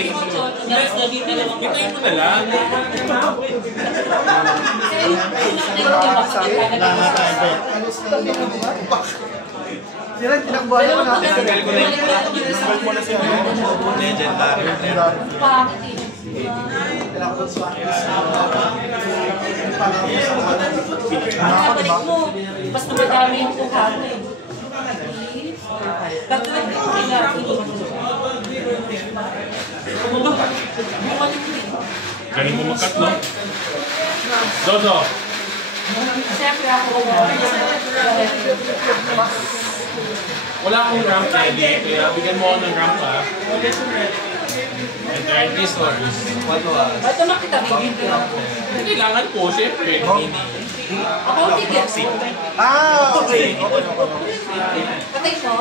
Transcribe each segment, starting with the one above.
Hintayin mo na lang. Sila tinakbuhan mo na. Tanggal ko na yung Tinakbuhan mo na siya. legendary. Nakabalik mo, mas namadami yung kuha mo eh. Katulad ko kailangan Galing mo mag-cut, no? Dodo! siyempre ako Wala akong ramp ready, kaya bigyan mo ako ng ramp ha. And then this stories. ito makita bibigyan ko. Kailangan po, syempre. Ako ang ticket mo. Okay. Patay mo?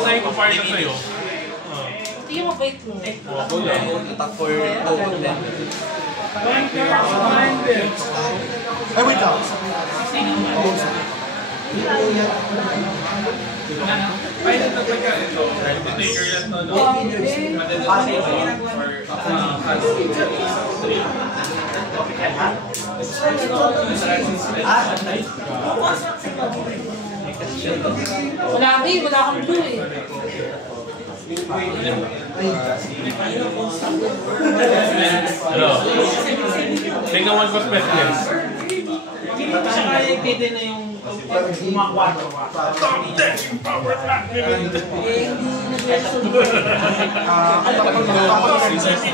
Sa'yo ko party sa'yo. Hindi yung mabait mo. Ako lang. Ay, wait lang. Wala akong blue eh. Ano? Take the one for specialist. Saka ikita na yung mga kwarto. Top 10 power activate!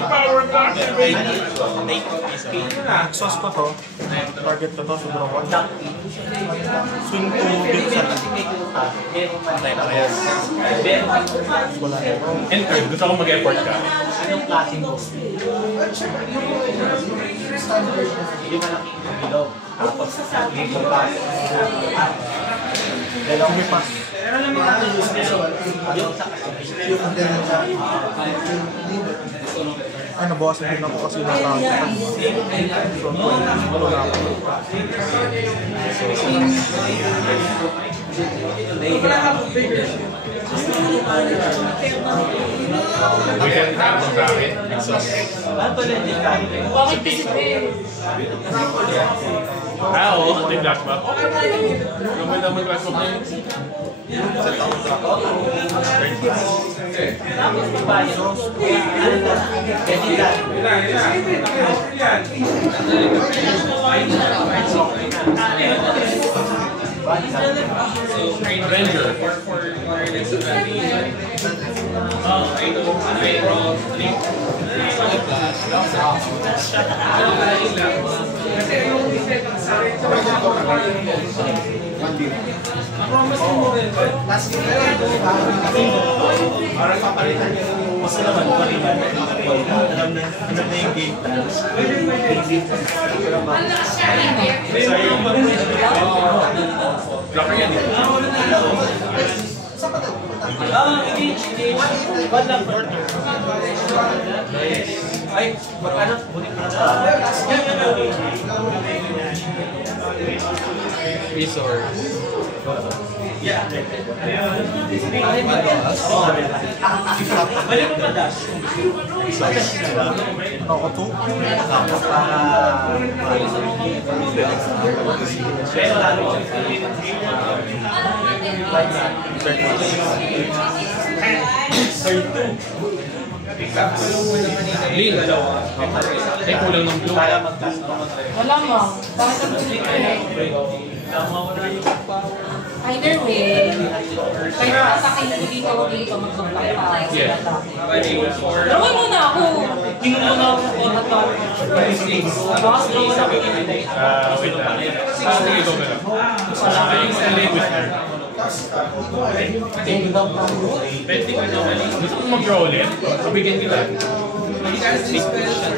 Power activate! Exhaust ko to. Target ko to. Sobrang one. Swing to big sa wala. Enter. Gusto ko mag-effort ka. Anong klaseng mo? Yung malaking bilog. Tapos yung pass. May pass. Pero alam mo natin yung sa Ay, nabawasan din ako kasi nakakita. We can have the bracket. Bakit kasi Oo. Ito yung flashback. Naman naman flashback na yun. tapos pa yung Avenger. Parang papalitan yung mas naman palitan. Alam na yung game plan. Blocker yan eh. ay, magkano? Bunin mo na Resource. Balik mo pa dash. Ako to. Link. Ay, kulang ng blue. wala mo. Bakit ang blue eh? Either way, kahit atakin ko dito o dito, magpapalpas. Yeah. Drawin mo na ako. Tingnan mo na ako kung ano to. Boss, draw na ako. Wait lang. Sige, go na lang. Ay, Slay Whisper. Gusto kong mag-draw ulit? Mabigyan kita.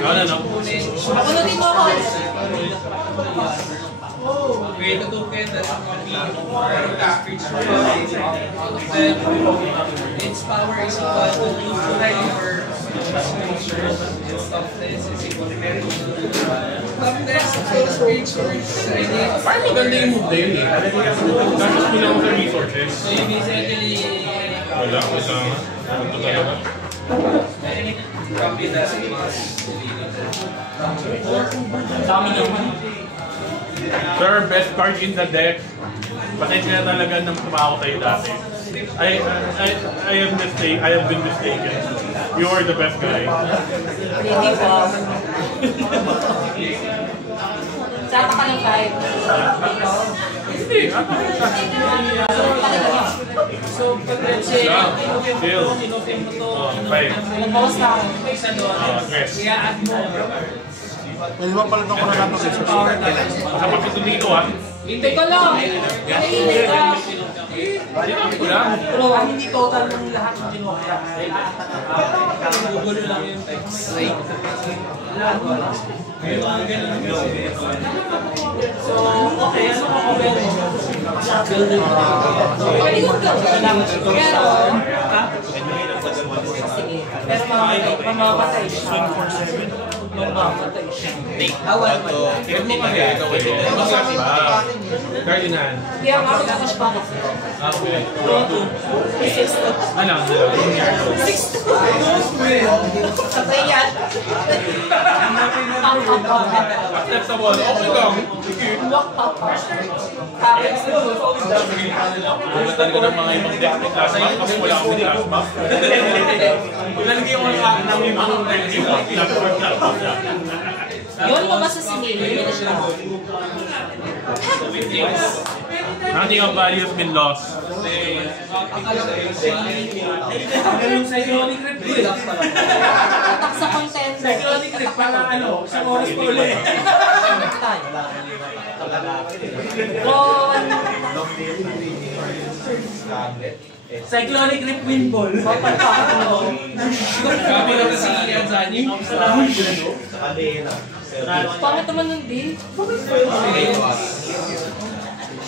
Ano, no? Ako na dito ako. Create a token that's then its power is equal to 2 for creatures and toughness is equal to toughness of those creatures. Parang maganda yung move na yun eh. Tapos kulang ko sa resources. So you basically Wala, ito talaga. Copy that Dami naman. Sir, best card in the deck. Pasensya na talaga nang tumawag sa'yo dati. I have been mistaken. You are the best guy. Hindi po. Saka ka ng 5. Hindi, ano? So, pag let's say, Chill. inopin mo to, Five. nag-boss na ako. isa doon. Yes. I-add mo. Naliwa pala ng corona ng Baka pakito dito ha. Teka lang! Naiinit ka! Sinabi ko lang. Pero hindi total ng lahat ng kinuha. Gugulo lang yung text. So, okay, ano ka comment mo? Pwede ko ka. Pero mamamatay siya. Mamamatay siya. Tignan mo kaya. Cardinal. Kaya nga ako nakash pa ako. Okay. Ano? Ano? 6-2. Sabay yan. Step sa wall. Okay lang. Bumatan ko ng mga ibang deck ni Classmap kasi wala ako ni Classmap. Lalagay ko ng ibang deck ni Classmap. Yun mo ba sa sinili? Yun na siya. Nothing of value has been lost. Atak sa contender. Atak parang ano, sa oras po ulit. Cyclonic Rip Windball. Copy lang kasi Kianzani. Pangit naman nun, di?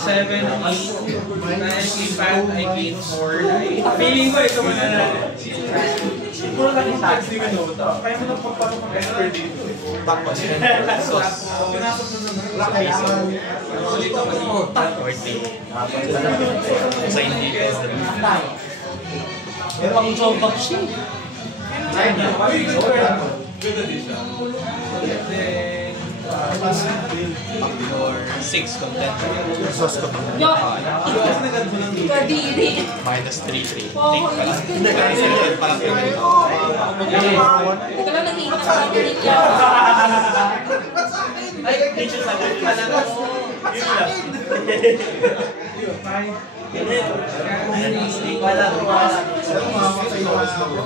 7, 8, 9, impact, I gain 4. Feeling ko ito mo na siguro lang yung tax din ano. Kaya mo lang pagpapang mag-expert dito. Tapos yun. Pinasok na naman. Ulit ako dito. Sa hindi. Pang-job back siya. Good addition. Then, 6 content. Yo! Kadiri. Minus 3-3. Oh, Hindi, kasi yun. Parang teka lang, nag-iingat ka lang din niya.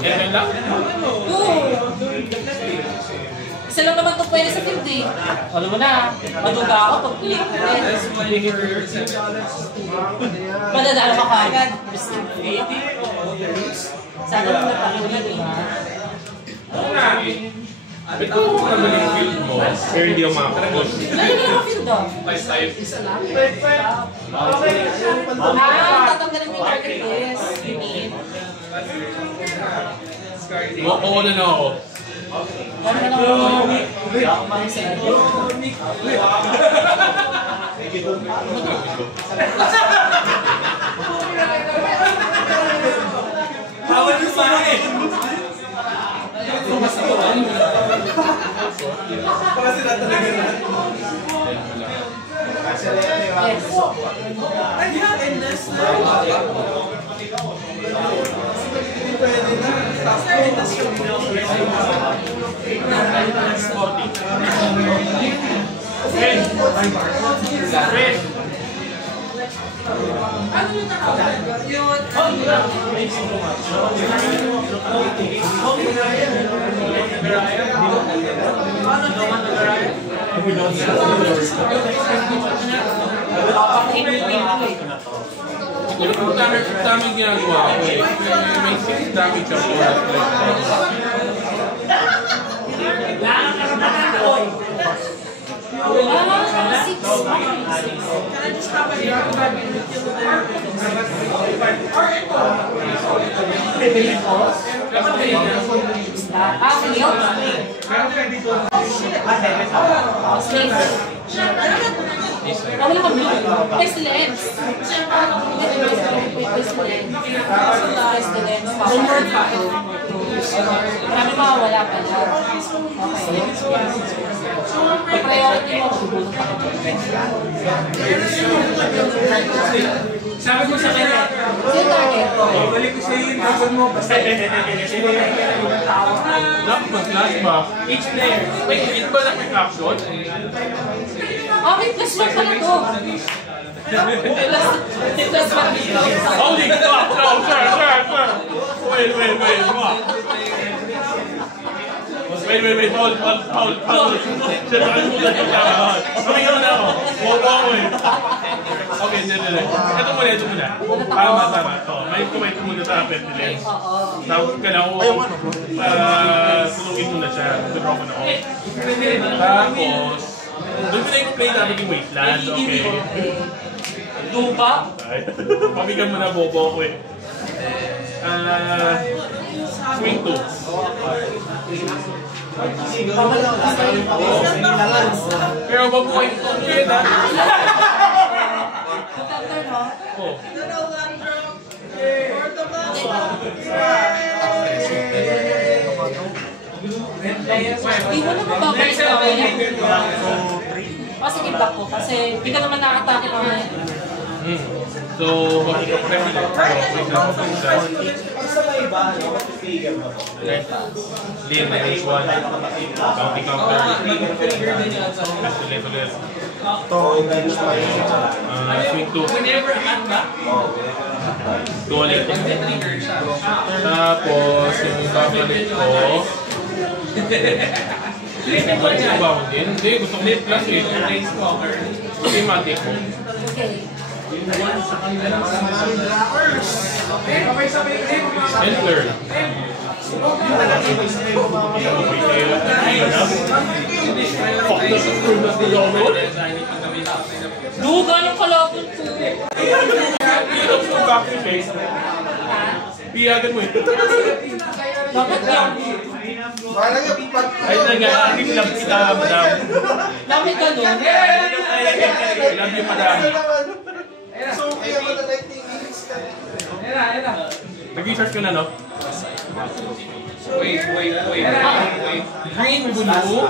Kailan lang? Oo. Isa lang naman ito pwede sa field eh. Alam mo na, maduga ako pag click ko eh. Madadalo ka kagad. Sana mo napakunin, di ba? Ito mo naman yung field mo. Pero hindi ako makapush. Lagi na yung field ah. Tatanggalin mo yung target list. You need. Oo na na ako. Ano na lang Bawal yung sa akin! Para sila talaga na. yes. Ay, endless na. Pwede na. Tapos endless yung ano yung nakakita? Yun. Siguro kung tamang ginagawa ko eh. May 6 damage ako. Wala kang blue. Pestilence. Pestilence. Convert ka. Marami mawawala pala. Okay. Priority mo. Sabi ko sa kanya, Sino target? balik ko sa'yo yung dragon mo. Basta Last ba? Each player. Wait, hit ba lang yung action? Okay, plus one pala to. Plus one dito. Holy fuck! No, sir. Wait. Wait. Hold. Shit, nakalimutan yung tama. Pamigaw na ako. Walk ako eh. Okay, hindi. Ito muna. Tama. May muna sa pestilence. Tapos kailangan ko tulungin muna siya. Withdraw ko na ako. Tapos, doon ko na yung play namin yung Wasteland. Okay. Lupa? Pamigaw mo na bobo ako eh. Swing 2. Pero babuhay ko yun ha. Oh. Hindi mo na mababalik na kaya. O sige, back ko. Kasi hindi ka naman nakatake mamaya. So, press it. Lean na H1. Bounty counter. Pestilence ulit. Swing 2. whenever hand back, Go ulit. trigger siya. Tapos, yung babalik ko. Gusto ko ba ako din? Hindi, gusto ko plus eh. Raise cover. Gusto yung matik ko. Okay. Enter. Fuck, that's a proof of the yellow. Duga ng kalabon ko. Tapos yung back yung face. Piyagan mo eh. Dapat yan. Ay, nag-aarif lang kita, madam. Dami ganun. I love you, madam. Nag-research ko na, no? Wait. Green, blue.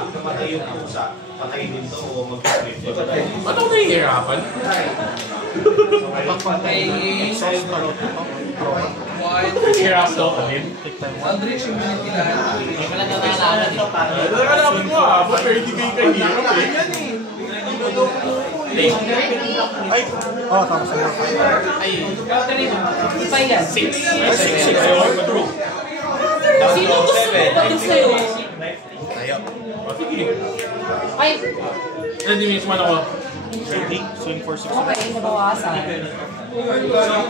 Ba't ako nahihirapan? Hirap daw alin. Aldrich yung kailangan. Nakalaman ko ah, ba't pwede kayo kahirap eh? Tama sa Iba yan. 6. Ayaw ko draw. Sino gusto mo ba ito sa'yo? Sige. Ay, Nadi-miss man ako. swing for 6. okay, nabawasan.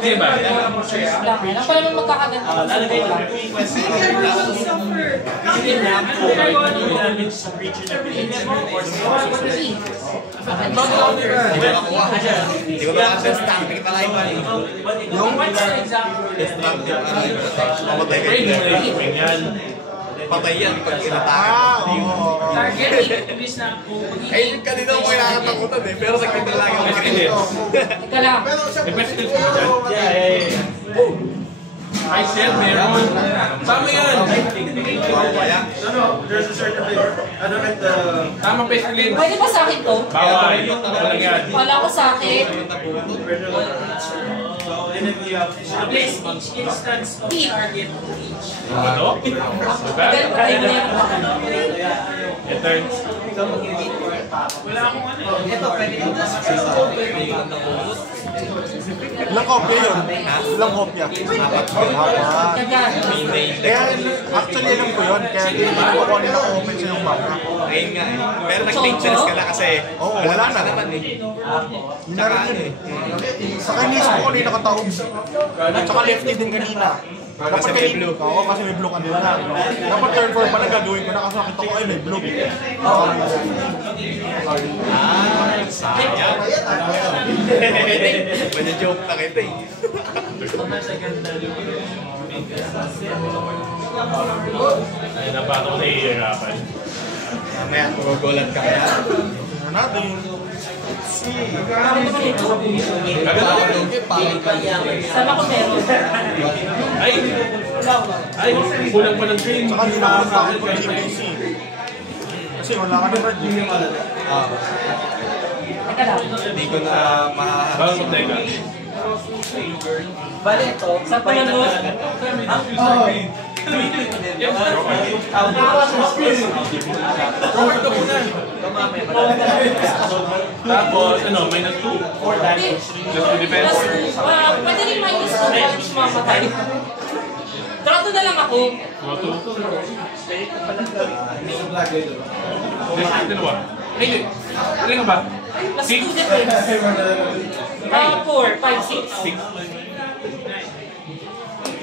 Diba? Lang, lang pala naman magkakaganto. Lalagay ko yung request ko. Damage sa creature na pinag-send. Di ba ba ang best tactic na kayo? Mamatay kayo. Brain mo na yung swing yan. Patay yan pag inatake. Target, imbis na Eh, yung kanina ko nakakatakutan eh. Pero nagkita lang yung green. Teka lang. May pestilence ko ba dyan? I said meron. Tama yan. There's a certain flavor. I don't like the... Tama pestilence. Pwede ba sa akin to? Bawal. Walang yan. Wala ko sa akin. place each instance of target each. Ano? Diba? Ganun tayo na yung It turns. Wala akong ano. Ito, pwede ko na Ilang kopya yun? Ilang kopya? Kagan. Kaya actually alam ko yun. Kaya hindi ko kunin na comment sa yung mapa. Ayun nga eh. Pero nag-maintenance ka na kasi... Oo, wala na. naman eh. Yun na rin yun eh. Saka inisip ko kanina katawag. At saka lefty din kanina. Dapat Kasi may blue. Oo, kasi may blue kanina na. Dapat turn 4 pala gagawin ko na kasi nakita ko ay may blue. Sayang. Medyo joke na kita eh. Ay, na paano ko nahihirapan. Mamaya, magugulat ka kaya. Ano natin? Sana ko meron. Ay, kulang pa ng train. Saka hindi na ako takot pag GBC. Kasi wala ka naman. Teka lang. Hindi ko na mahaharap. Bago mag-teka. Bale ito. Sa pangan mo? Forward ka muna. Tapos, ano, minus 2? Just to defense? Pwede rin minus 2 once mamatay. Trato na lang ako. Mga 2? Dalawa. Ay, hindi. Ilan ka ba? Plus 6? 2 defense. 4, 5, 6. 6.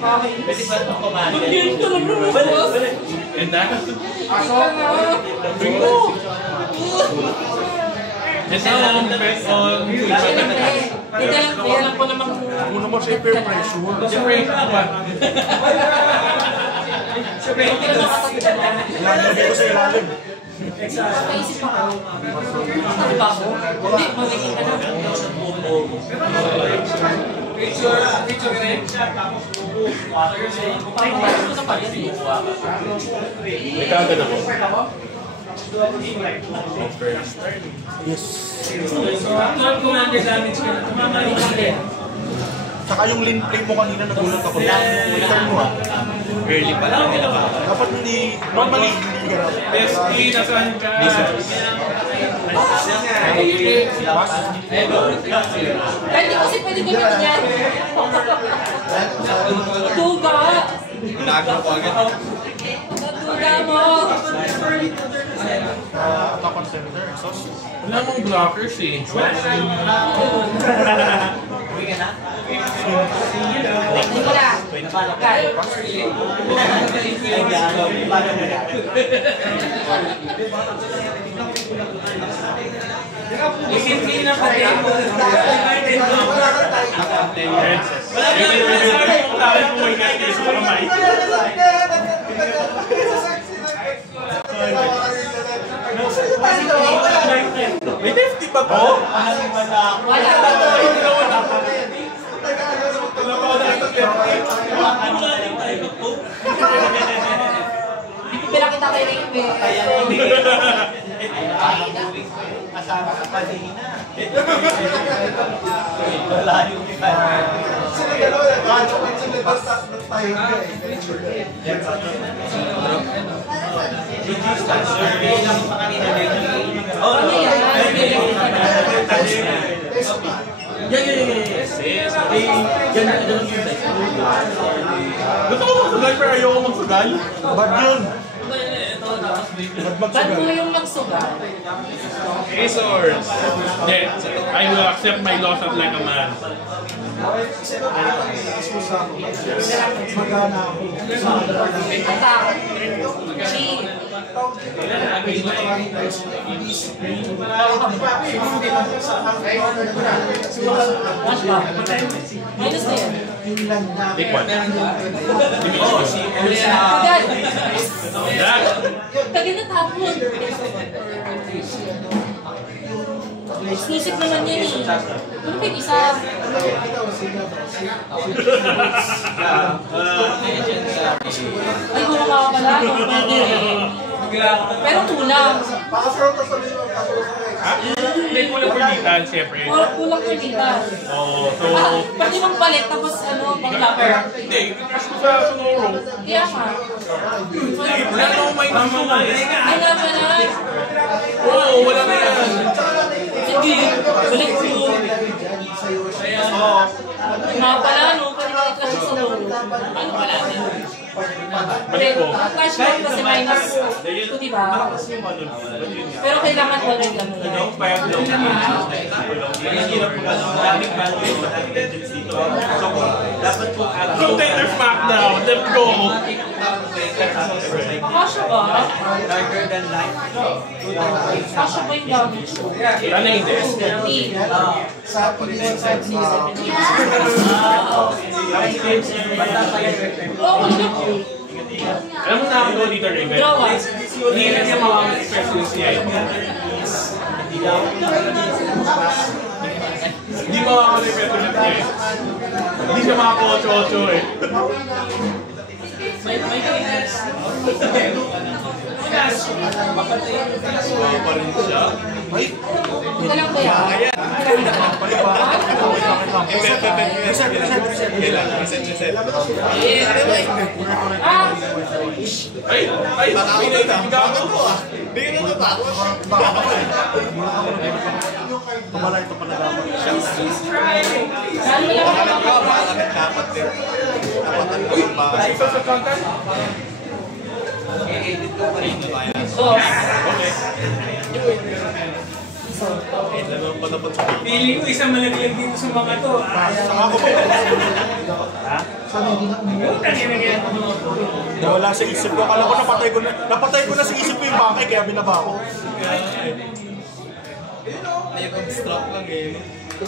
Pwede ba ito kumain? And that? Bring mo! And now, based on... Hindi lang po namang... Ako naman sa peer pressure. Siyempre, apa? Ilalagay ko sa ilalim. Naisip pa ako. Ano ba ako? Hindi, magiging ka na. Picture rin. Parang wala ko na pala. May kagad ako. Yes. Kung damage ka na, tumamali ka rin. Saka yung lane play mo kanina nagulat ako. Return mo ah. Early pa lang nila ba? Dapat hindi, normally hindi ganun. ST, nasaan ka? Hindi kasi pwede gamitin yan. Tuga! Tago ko agad. Natuga mo! Top on center, exhaust. Wala mong blockers eh. Hindi mo na. Kaya. Isimpi na pati. May 50 pa po? Wala. Pila kita kay Ringbe. Kasama ka pa din na. Wala yung iba. Sila gano'n, nagkakaroon sa labas ng tayo. Gusto ko magsugal pero ayoko magsugal. Bad yun. Bad Ba't magsugal. mo yung magsugal? Azores. Hindi. I will accept my loss as like a man. Attack. G. Watch ba? Minus na yan. Take one. Agad! That. Tagay na tapon. Exclusive naman yan eh. Ano pa yung isa? Ay, wala nga pala. Pwede eh. Pero kulang. Hindi ko lang perditan, siyempre. Kulang perditan. Oo, so... Pwede magpalit tapos ano, pang-locker. Hindi, crush ko sa Sonoro. Kaya nga. Wala na akong may naso. Ay, naman na. Oo, wala na yan. Sige, balik ko. Nga pala, no? Pwede ka i-crush sa lolo. Ano pala? Balik ko. Ang crush mo kasi minus 2, diba? Pero kailangan ko rin lang yan. Contender Smackdown, let's go! Kasha ba? Darker than light. Kasha ba yung damage ko? Ano hindi? Hindi. Oo, wala na po. Alam mo na ako dito, Raven? Draw one. Hindi na niya mga specialist niya. Hindi makakala yung Petrolet niya eh. Hindi siya makaka-8-8 eh. May kainas. Pa rin siya. Ay! Ito lang ba yan? Reset. Ah! Ay! Pinag-gago ko ah! Hindi ka natatakot. Tumala ito pala dapat. Saan mo lang ako? Bakit dapat din? Napatan ko yung baka. Ay, ito sa content? Boss. Okay. Feeling ko isang malaglag dito sa mga to. Saka ako ba? Wala sa isip ko. Akala ko napatay ko na sa isip ko yung bakay kaya binaba ko. Nai-obstruct lang eh.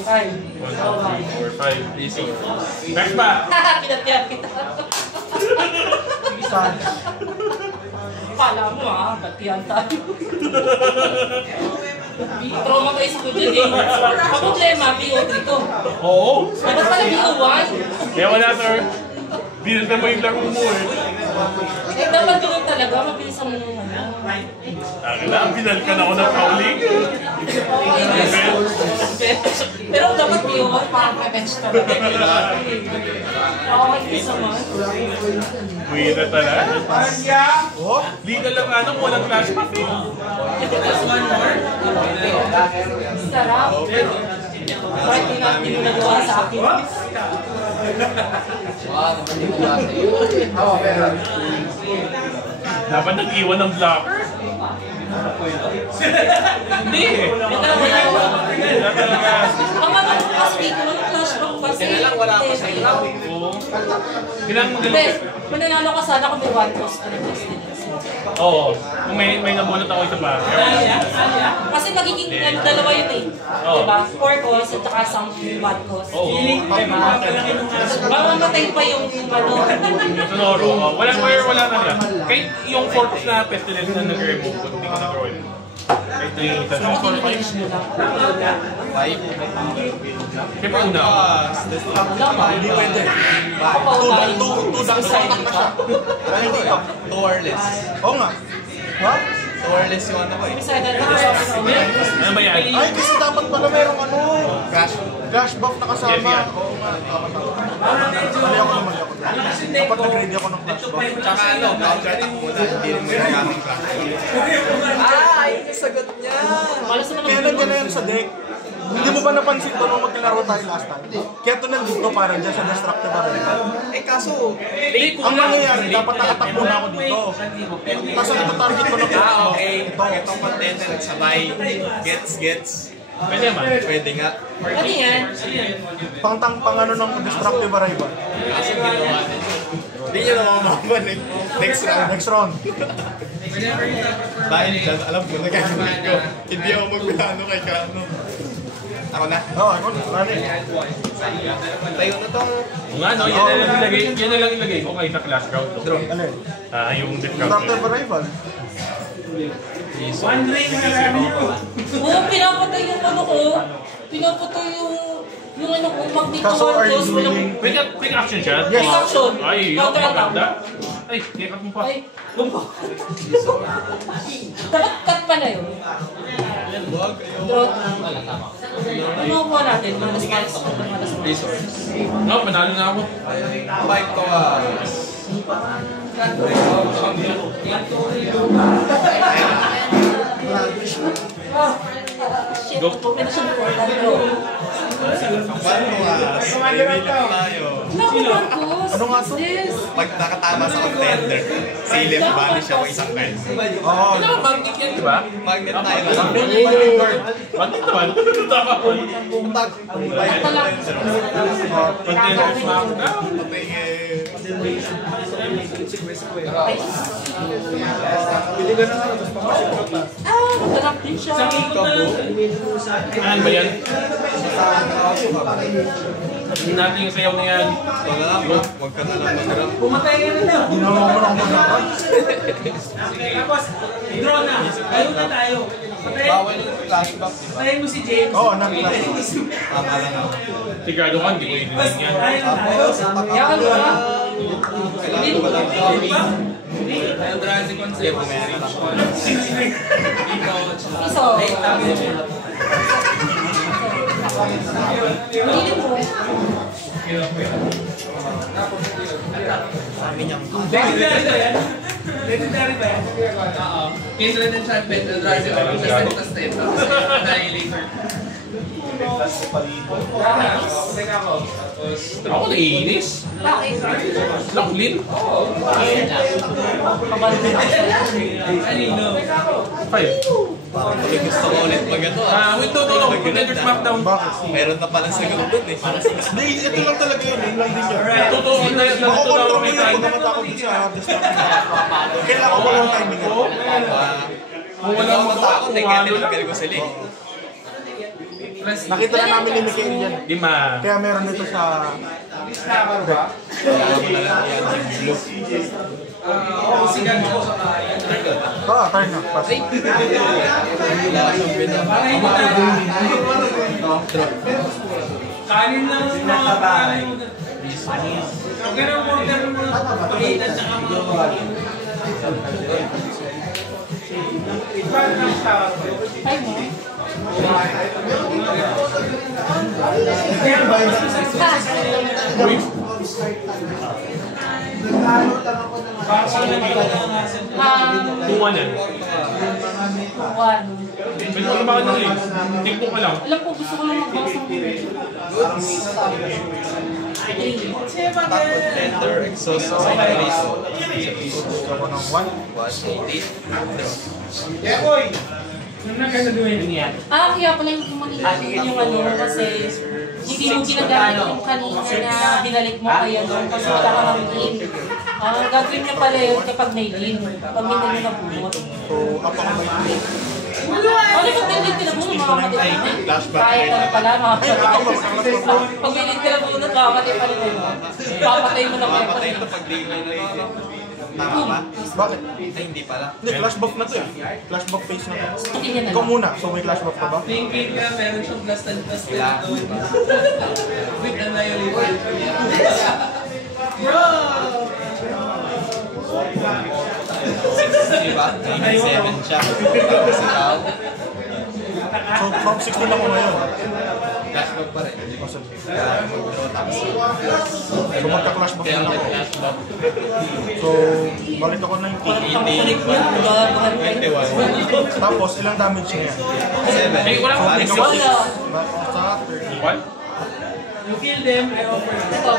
Ay. 1, 2, 3, 4, 5. Easy. Next ba? Pinatiyan kita. Saan? Pala mo batihan tayo. Traumatize ko dyan eh. Ang problema, PO3 to. Oo. Dapat pala PO1. Kaya wala sir. Binilta mo yung laro mo eh. Eh, dapat ganun talaga, mabilis ang Akin na, binal ka na ako ng fouling. Pero dapat PO1 parang revenge talaga. Nakakainis naman. Buwira talaga. Oh? Legal lang ano, walang flash pack eh. Sarap. Bakit hindi mo nagawa sa akin? Dapat nag-iwan ng blocker. Hindi eh. Wala talaga. Ang ano kasi dito, ang flashback kasi. Kaya lang wala ako sa ilaw. Oo. Kailangan mo Hindi, ganun. mananalo ka sana kung may one post ka ng Oo. Kung may nabunot ako isa pa. Kasi magiging dalawa yun eh. Diba? 4 calls at saka some one calls. Oo. Mamamatay pa yung ano. Sonoro. Wala talaga. Kahit yung focus na pestilence na nag-remove ko, hindi ko nag-roll. Kahit 3 isa. Finish mo lang. Siyempre una ako. Hindi pwede. Two dang sa attack na siya. Dahil dito. Towerless. Oo nga. What? Towerless yung ano ko eh. Ano ba yan? Ay, kasi dapat pala merong ano. Gash buff na kasama. Yes, yan. Oo nga. Mali ako naman ako. Dapat nag-ready ako ng flash buff. Tsaka ano, counter attack muna. Hindi rin mo nagamit ka. Ayun yung sagot niya. Kaya nandiyan na yan sa deck. Hindi mo ba napansin to nung maglaro tayo last time? Kaya ito nandito para dyan sa destructive arena. Eh kaso, Ang nangyayari, dapat nakatak muna ako dito. Tapos ang ito target ko na okay. Itong contender nagsabay. Gets. Pwede naman. Pwede nga. Ano yan? pang ano ng destructive arrival. Kaso ginawa niya. Hindi niya naman mamaman eh. Next round. Dahil dyan, alam ko na gagawin ko. Hindi ako magplano kay Kano. Ako na. Oo, ako na. Tayo na tong... Kung ano, yan na lang ilagay ko kayo sa class round. Alin? Yung destructive. Destructive arrival. One ring na lang nyo. Oo, pinapatay yung ano ko. Pinapatay yung ano ko. Pag dito Kaso one are you calls, walang Quick action siya? Yes. quick action. Ay, yun. Counter attack. Maganda. Ay, kikat mo pa. Ay, lumpa. Dapat cut pa na yun. Draw. Ano po natin? Malas. No, panalo na ako. Bike ko ah. Shit, may nasyang portal ko. Manuas. Pililit tayo. Naku, Marcos. Ano nga to? Yes. Pag nakatama sa contender, silip banish ako isang guys. Oo. Ano, magnet yan, di ba? Magnet tayo na lang. Magnet naman. Tama ko. Ito lang. Contenders mount na. Patay eh. Ay. Ah, masarap din siya. Ano ba yan? Hindi natin yung sayaw na yan. Ito na lang, huwag ka na lang mag-grab. Pumatay ka na daw. Hindi naman ako mag-record. Tapos, draw na. Ayun na tayo. Bawal yung flashback, di ba? Tayo mo si James. Oo, nag-clash. Tama lang ako. Sigurado ka, hindi ko inilig yan. Yan ba? Kailangan ko lang Eldrazi concept. Iso. Hindi mo. Legendary ba yan? Legendary ba yan? Oo. Kindred Enchantment, Eldrazi, tapos step, tapos Annihilator. Ako naiinis. Bakit? Laklin. Kanino? 5. gusto ko ulit mag ano. Window to, Contender Smackdown. Bakit? Meron na palang sagot dun eh. Hindi, ito lang talaga yun. Yun lang din yun. Totoo, nandito Ako na ako control may yun. time. Pag naman ako dun sa distract. Kailangan ko lang timing yun. Kung wala mo Ako, kung ano lang. nagkakalit ko sila eh. Nakita na namin ni Mikael yan. Lima. Kaya meron ito sa... Kailangan mo na lang yan. Blue. Sigan mo. Turn na. Pass. Wala siyang pinag- Para hindi tayo. Kanin lang yung mga kanin. Huwag ka nang order ng mga palit at saka mga Ay mo. Uy, tuwan yan. One. Pwede ko lumakad ng link. Tingko ka lang. Alam ko, gusto ko lang mag-box ng three. Enter, exhaust, place. Gusto ko ng 1. 188. Kaya pala yung manila yung ano, kasi hindi mo ginagamit yung kanina na binalik mo kaya doon kasi wala ka ng game. Gagawin niya pala yun kapag may game, pag hindi mo nabunot. So, up ako may Ano yung pag-delete ka na bunot, makamatay ka na. Kaya ka na pala, makamatay ka. Pag may delete ka na bunot, makamatay pa rin mo. Papatay mo na kaya pa Patay rin. ito pag di na ito. Tama ba? Bakit? Ay, hindi pala. Hindi, clash buff na to eh. Clash buff face na to. Tingnan na Ikaw lang. muna. So, may clash buff ka ba? thinking ka, meron siyang blast and doon. With Annihilator. Bro! Diba? 97 siya. Tapos ikaw. So, from 16 ako ngayon. Flashback pa rin. Awesome. Kailangan mag-draw tapos. So, magka-clash buff na ako. So, balik ako 19. Hindi. 21. Tapos, ilang damage na yan? 7. Ay, wala Balik akong six. Wala. Sa 30. What? You kill them, I offer you. Ito,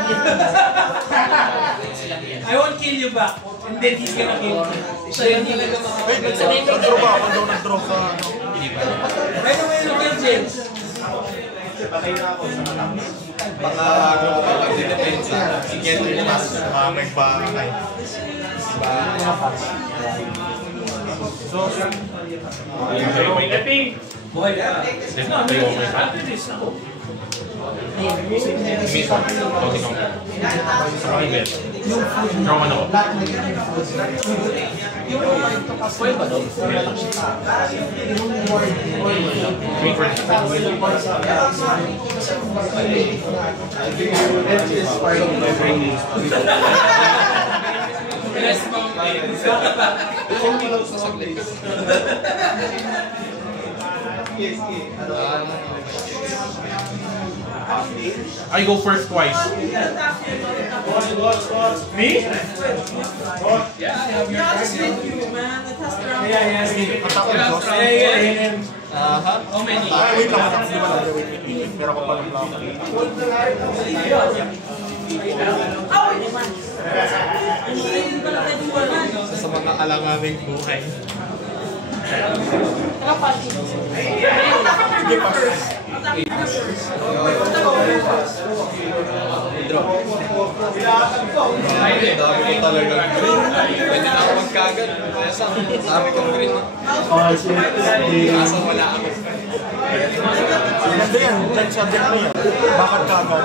I won't kill you back. And then he's gonna kill me. So yun talaga Hey, makakapit. nag-draw ba ako? Daw nag-draw sa ano? By the way, you kill James. Mga group ka pag-depensa. Si Kendrick Pass. Nagbahay. Buhay ka. Mismo. Closing counter. Saka yung bell. Draw man ako. Wait for it. Bless Mountain. Sa place. I go first twice. Aha. How many? Ay, wait lang. Di ba lang? Wait. Pero ako pa ng block. Sa mga alanganing buhay. Sige, pass. Draw. Ay, dami ko talaga green. Pwede na ako magkagad. Kaya sa dami kong green. Kaso wala ako. Ganda yan. Diyan sa deck mo yan. Bakit kagad?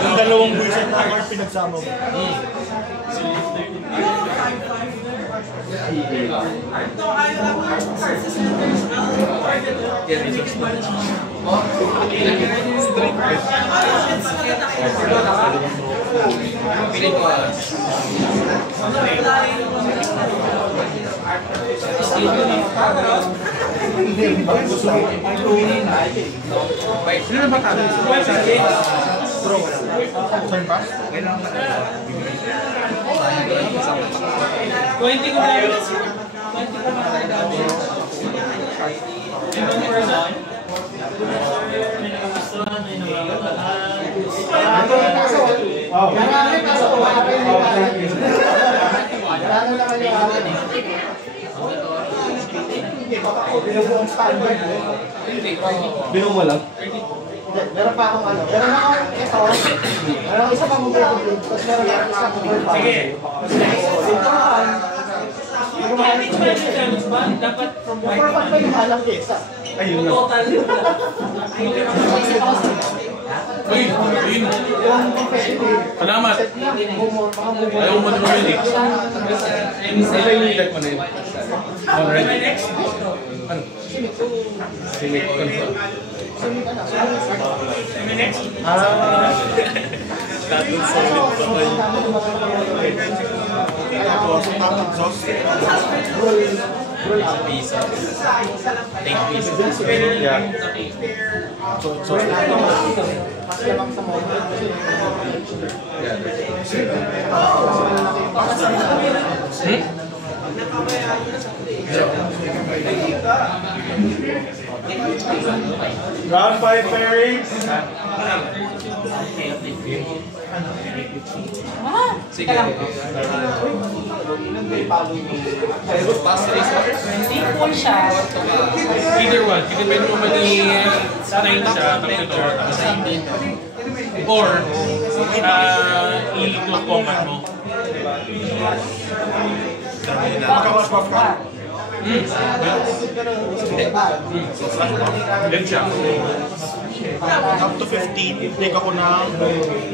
Yung dalawang buwisit na card pinagsama mo. Binuo mo lang? Meron pa akong ano. Meron akong ito. Meron isa pang mobile blade. Tapos meron akong isa pang mobile. Sige. Dapat from Pero pag may malang isa. Ayun na. total. Uy, ayun. Yung competitive. Salamat. Mga Ayaw mo naman yun eh. Ito yung ilat mo na yun. Alright. Ano? Simik confirm. Round 5 pairings. Sige lang. Simple siya. Either one. Depende mo man i-sign siya, tapos ito, tapos or, i-close combat mo. Then siya. Up to 15. Take ako ng...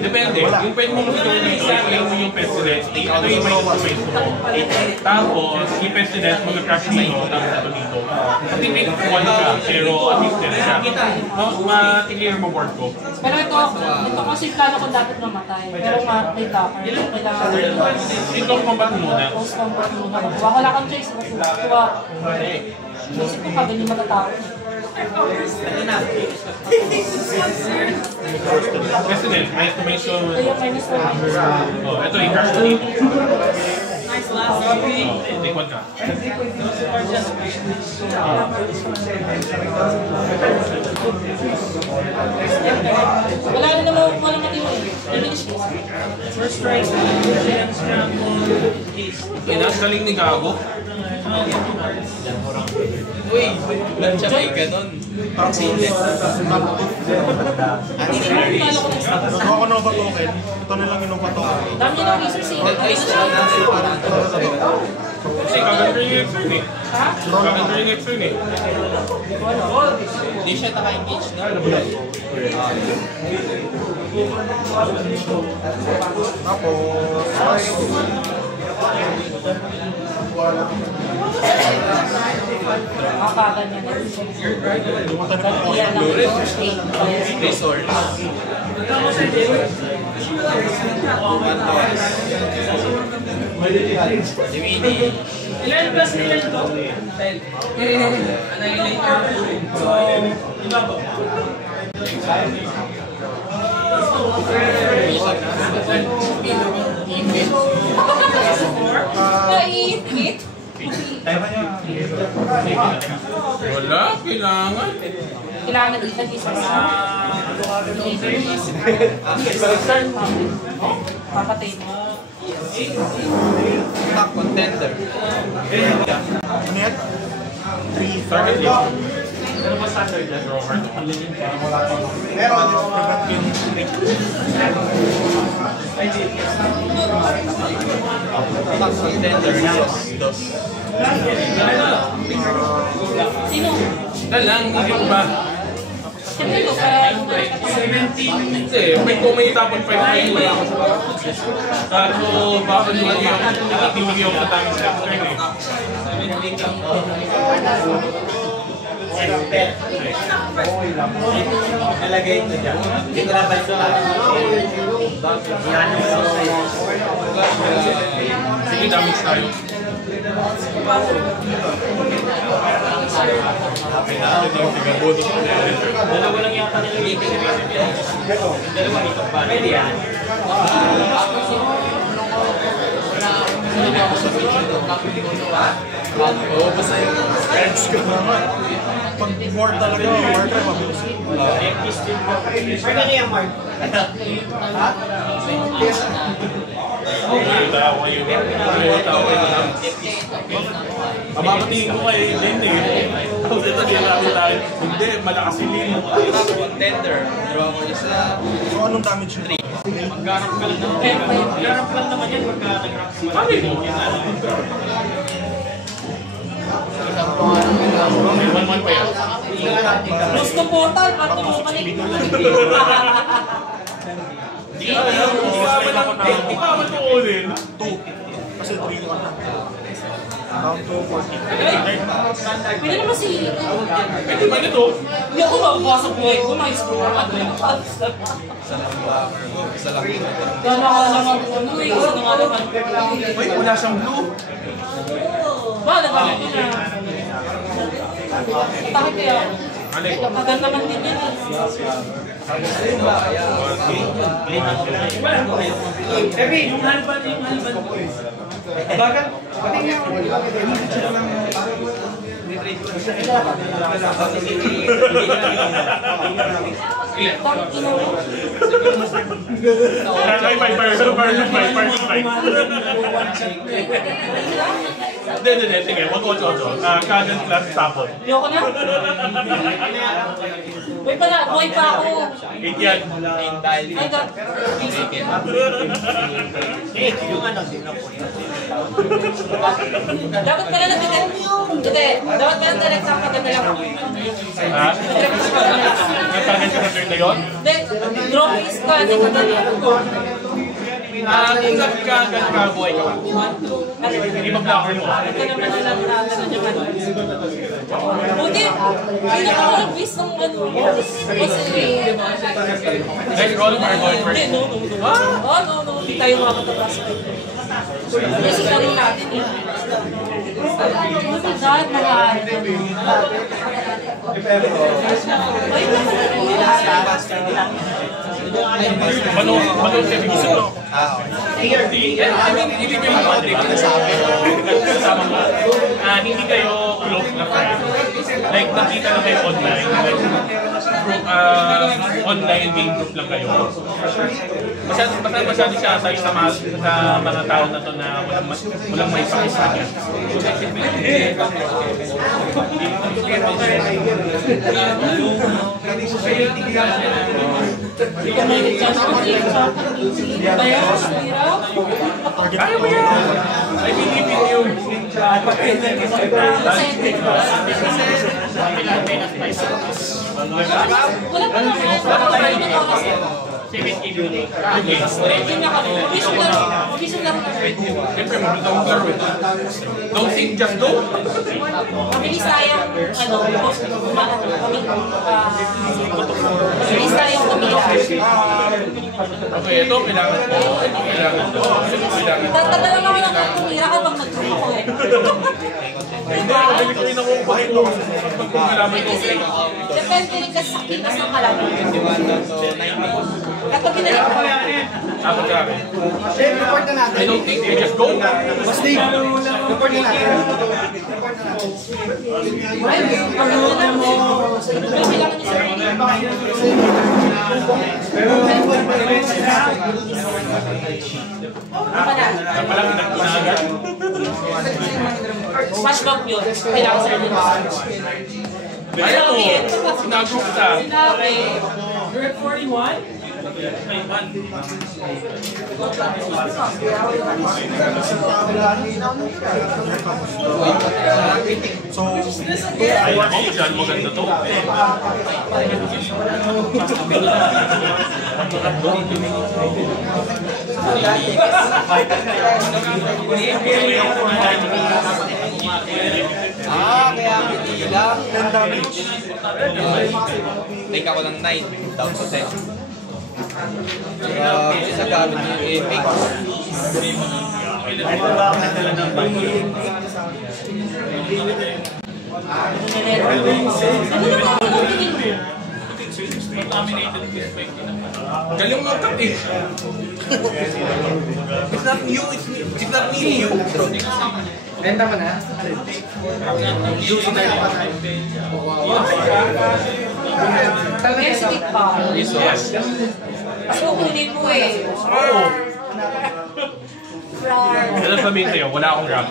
Depende. Yung pwede mo gusto dito, i-play mo yung pestilence. Ito yung may space mo. Tapos, yung pestilence, mag-crash dito, tapos ito dito. Kasi may one ka, pero assisted siya. Ma-clear mo board ko. Pero ito kasi plano ko dapat mamatay. Pero nga, may blocker. Kailangan Ito combat muna. post-combat muna. Wala kang choice. Kuha. Isip ko kagad yung matatao. Pestilence, may estimation. Kaya minus 1. Oh, ito, i-crash mo dito. Take one ka. Wala na naman walang matino eh. Diminish this. First strike. Galing ni Gago. Uy, lansya may ganon. Parang silet. Talo ko next time. Nakuha ko Nova token. Ito na lang yung Nova token. Dami niya ng resource eh. Kasi gaganda yung X-Ring eh. Ha? Gaganda yung X-Ring eh. Hindi siya naka-engage na. Tapos... Makagan niya na. Iyan lang ito. Resort. Dimini. Ilan plus ilan to? 10. Annihilator. Naiinit. Wala, kailangan. Kailangan dito isa sa papatay mo. Top contender. Ano yan? 3 Target third. yun. Ano ba standard yan? Draw card. Meron. Prevent yung Top contender. Dos. Sino? Dahil lang, hindi ko ba? Siyempre ko, para yung 17, hindi. May tapon 5 na yun. Kaso, baka nyo yung nakatimig yung katangin sa screen eh. Nalagay ito dyan. Dito na ba ito? Yan yung sa'yo. Sige, damage tayo. Dalawa lang yata nila meeting. Dalawa ito pa. Pwede yan. Oo, basta yung cards ko naman. Pag war talaga, Warcry mabilis. Pwede niya yan, Mark. Ha? Mapapatingin ko kay Jen eh. Tapos ito ginamit tayo. Hindi, malakas si Lino. Contender. Draw ko isa. So, anong damage nyo? Maggarap ka lang naman. Maggarap lang naman yan pagka nag-rock si Kami mo. May 1-1 pa yan. gusto portal, at tumumalik. Di ba man ito ulit? 2. Kasi 3 ko na. Count to 40. Pwede naman si... Pwede ba nito? Hindi ako mapapasok mo eh. Kung ma-explore ako yung Gana ka naman ano eh. Kasi nga naman. Uy, wala siyang blue. Ba, nagamit ko na. Takit kaya. Maganda man din yan eh. Ebi, yung halban. Bagal, pati niya. Takit ina mo. Hindi. Sige, wag. Kagan class tapon. Ayoko na. Uy pala, buhay pa ako. 8 yan. Ay, God. Yung ano, Dapat pala nag-direct. Hindi. Dapat pala direct sa maganda lang ako. Ha? Nagkagan ka sa turn na yun? Hindi. Draw piece ka. Hindi ka dali. Kung nagkagan ka, buhay ka ba? Hindi mag-blocker mo. Ito naman na lang na ano naman. Buti. Hindi na ako nag-piece ng ano. Kasi... Next roll, we're going first. Hindi, no. No. Hindi tayo makakatapos. Kasi laro natin eh. Dapat mahal. Manong siya gusto mo. I mean, ibig yung kasama mo. Hindi kayo close na friend. Like, nakita na kayo online. Online game group lang kayo. Masyado siya sa mga tao na to na walang may pakis na niya. Hindi ka may chance ko sa hirap. Kaya mo yan! I believe in you. Wala pa naman. Hindi na kami. Mabisong laro na. Siyempre, mabulta akong laro eh. Don't think, just go. Mabilis tayong, mabilis tayong tumira. Okay, ito kailangan ko. Ito kailangan ko. Tatagal lang naman ako tumira habang nag-group ako eh. Hindi, madali ko rin akong bahay mo. Pag kumalaman ko. Depende rin kasi sa kilos ng kalaban. Ito pinalik ko. Ako grabe. Report na natin. I don't think they just go. Steve, report na natin. Ay, ano na mo? Kailangan niya sa Palang pinagpinagan. Flashback yun. Kailangan sa rin. Kaya mo, sinagro kita. Sinabi. You're at 41? So, Ay, ako, dyan maganda to. Kaya pinila. 10 damage. Take ako ng 9, down to 10. Sa gamit yung epic. Ito ba ang natala ng bike? Ano naman ang tingin mo? Galing mo cut eh. It's not you, it's not me, you. Benta mo na? Juicy tayo pa tayo. Yes, stick pa. Yes. Kasi kukunin mo eh. Oo. Kailan sabihin sa'yo, wala akong grab.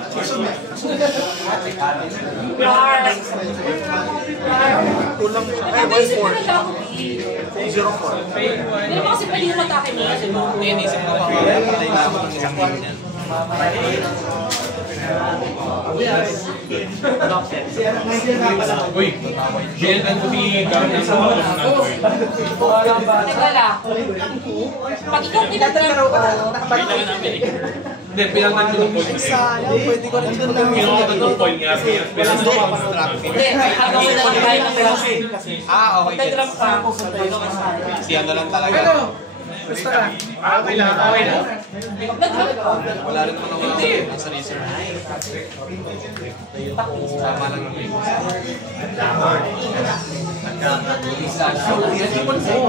Kulang siya. Ay, Naisip ko 1-4. na lang ako eh. 0-4. Hindi mo kasi pwede yung atake mo kasi mo. Inisip ko pa patay na ako ng isang game niyan. Uy, GNN ko gamit sa mga Teka lang. Pag ikaw pinag-game ko, Hindi, pinangan ko ng point kasi. Pwede ko rin doon lang. Pinangan ng point nga. Pinangan ko ng hindi, ako na lang tayo ng drop. Okay. Nag-drop ka, pupunta ka sa Si ano lang talaga. Basta na. Okay lang, okay lang. Nag-drop ka. Wala rin naman ako sa research. Sama lang yung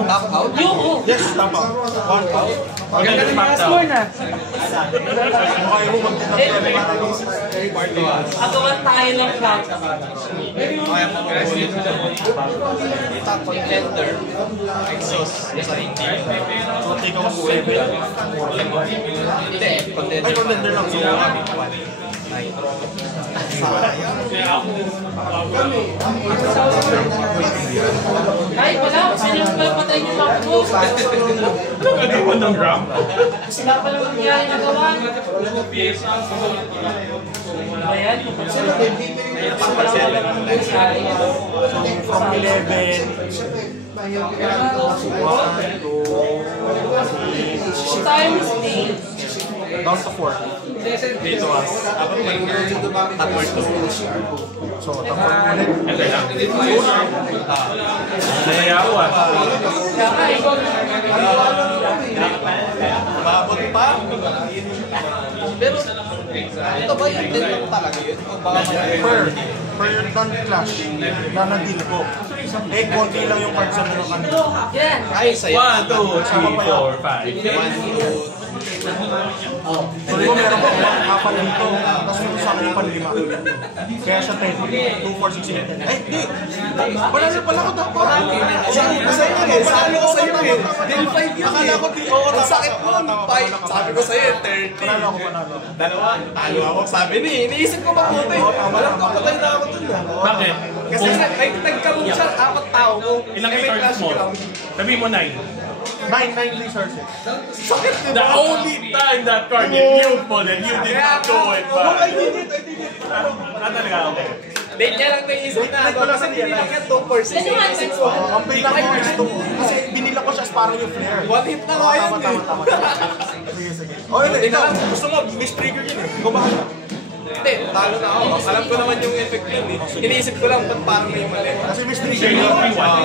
Knock out? Yung, Yes, tama. 1 out. Maganda ng smackdown. Mukha mo mag-tinag. agawan tayo ng drop. Kaya mo mag-ulit. Top contender. Exos. Sa hindi. So, take ako 7. Hindi. Contender. Ay, contender lang. So, Ay, wala. Sino pa patay niyo lang po? Anong gagawin ng grab? Sila pa lang nangyari na gawan. Ayan. from 11. 1, 2, Times 8. down to 4. Dito was. Upward to. So, tapos ulit. Okay lang. Naya ako ah. Babot pa. Pero, ito ba yung dead lang talaga yun? O baka Per non-clash na na-deal ko. Eh, konti lang yung cards na meron kanina. Yan. ay, sa'yo. 1, 2, 3, 4, 5. So, di ba meron ko apat dito, tapos yung sa akin yung panlima. Kaya siya 10, 2, 4, 6, 7, 10. Ay, di! Panalo pala ko dapat! Sa'yo eh. Sabi ko sa'yo eh. Deal 5 yun Akala eh. ko di, oo, Ang sakit mo ng 5. Sabi ko sa'yo 30. Panalo ako, panalo. Dalawa, talo ako. Sabi ni, iniisip ko mabuti. Walang kapatay na ako dun. Bakit? Kasi nagkaroon siya, 4 tao mo. Ilang Eh, may cards clash mo? ka lang. Sabihin mo 9. 9 resources. Sakit The diba? only time that card you pulled it, you did not do it. I did it! Talaga ako. Date niya lang naisip na ako. Kasi hindi lang yan 2%. Ano yung Naisip ko. Ang pinaka ko gusto ko. Kasi binila ko siya as parang yung flare. One hit na nga yun eh. Tama. Sige, sige. Oh, yun, ikaw. Gusto mo, mistrigger yun eh. Ikaw ba? Hindi, talo na ako. Alam ko naman yung effect yun eh. Iniisip ko lang, ba't parang may mali? Kasi mistrigger Share yun. your free one.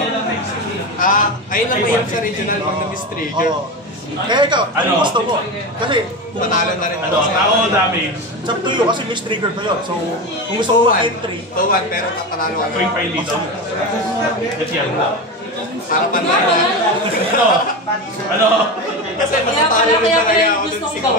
Ayun ang mahirap sa regional pag na-mistrigger. Oo. Kaya ikaw, ano gusto mo? Kasi, Panalo na rin Ano, ako. tao damage. it's up to you kasi mistrigger ko yun. So, kung gusto mo entry, 2-1 pero tatanalo ako. Swing file dito. At yan. Para Nga panalo. pala. Ano? Kasi Kaya matatalo pala, rin kaya talaga pala ako gusto dun kong siguro.